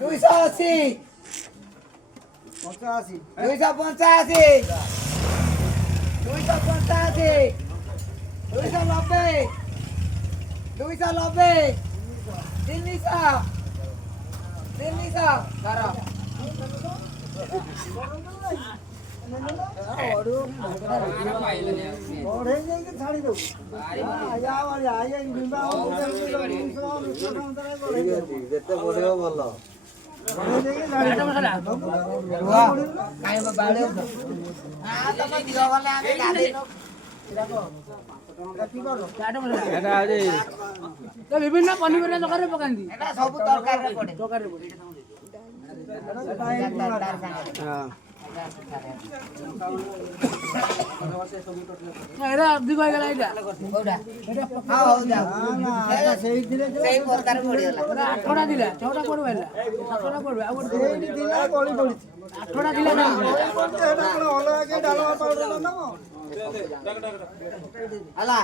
280 85 285 285 290 290 300 ଧର ଯେତେ ବଢିବ ଭଲ ବିଭିନ୍ନ ପନିପରିବା ଦରକାର ପକାନ୍ତି ସବୁ ତରକାରୀରେ ପଡେ ଏଇଟା ଅଧିକ ହେଇଗଲା ଏଇଟା ସେଇ ପ୍ରକାର ପଡିଗଲା ଆଠଟା ଥିଲା ଛଅଟା କୁଆଡୁ ବାହାରିଲା ସାତଟା କୁଆଡୁ ଆଉ ଗୋଟେ ଆଠଟା ଥିଲା ନା ହେଲା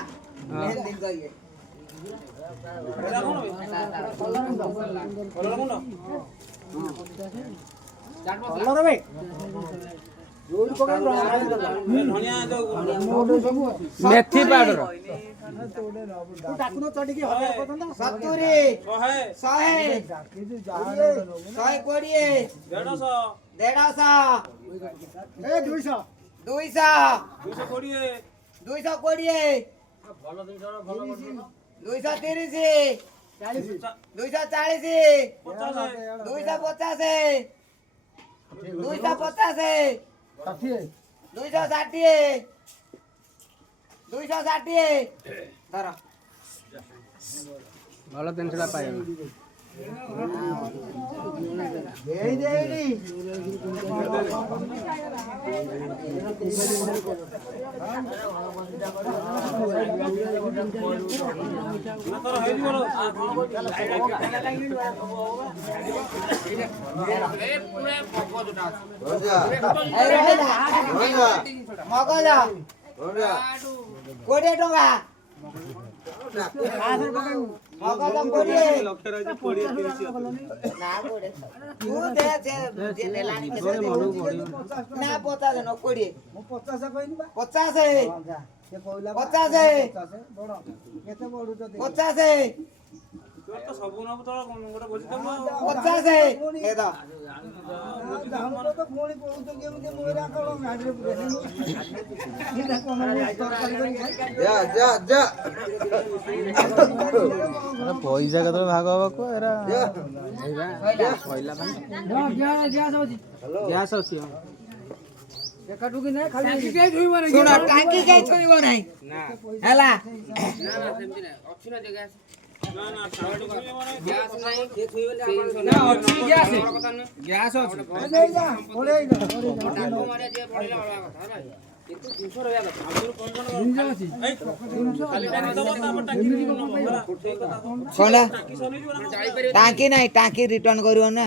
ମେଥି ପାଉଡର 70 ଧର ଭଲ ଜିନିଷଟା ପାଇବ ମଗଜ 20 ଟଙ୍କା ମଗଜ 20 ତୁ ଦେ ଯେ ନେଲାଣି ନା 50 ନ 20 ମୁଁ 50 କହିନି ବା 50 ସେ କହିଲା 50 କେତେ ବଢୁଛ 50 ତ ସବୁ ନବୁ ତ ଗୋଟେ ବୁଝି ଦେବୁ 50 ଏ ତ ତ ପୁଣି କହୁଛ କେମିତି ମୁଁ ଏରା କଣ ଗାଡିରେ ପଇସା କେତେବେଳେ ଭାଗ ହବ କୁହ ଏରା ଗ୍ୟାସ୍ ଅଛି ଶୁଣ ଟାଙ୍କି କେହି ଛୁଇଁବ ନାହିଁ ହେଲା ଟାଙ୍କି ନାହିଁ ଟାଙ୍କି ରିଟର୍ନ କରିବ ନା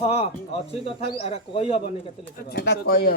ହଁ ଅଛି ତଥାପି କହି ହବନି କେତେ ସେଟା କହିବ